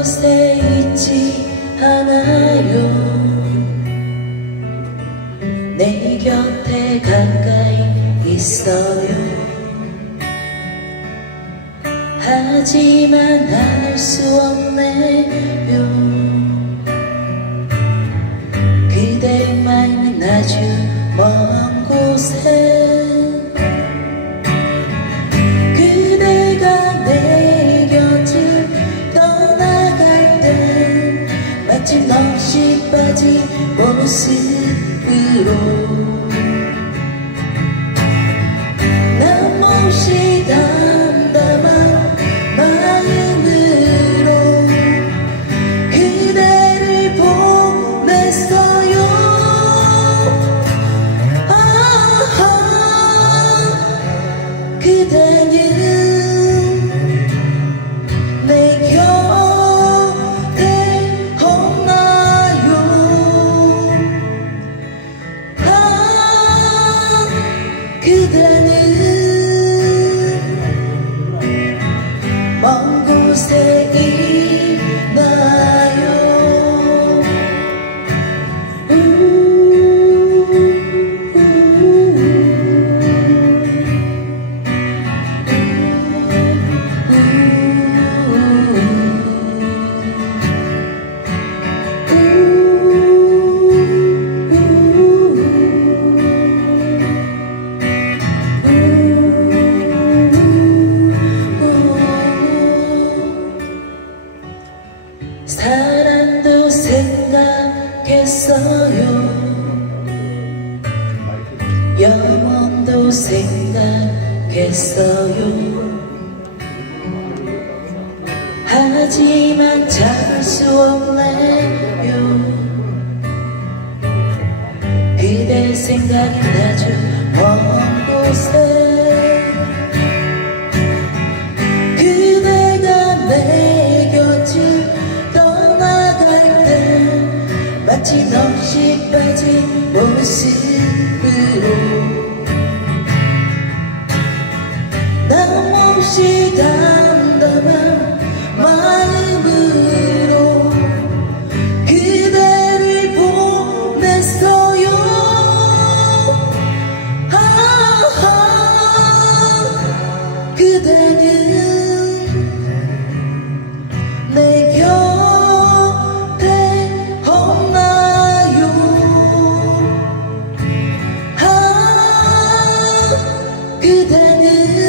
곳에 있지 않아요 내 곁에 가까이 있어요 하지만 안을 수 없네. 모습 먼 곳에 있 생각했어요. 영원도 생각했어요. 하지만 참을 수 없네요. 그대 생각이 나죠 먼 곳에 마침없이 빠진 모습으로. 난 몹시 다 그대는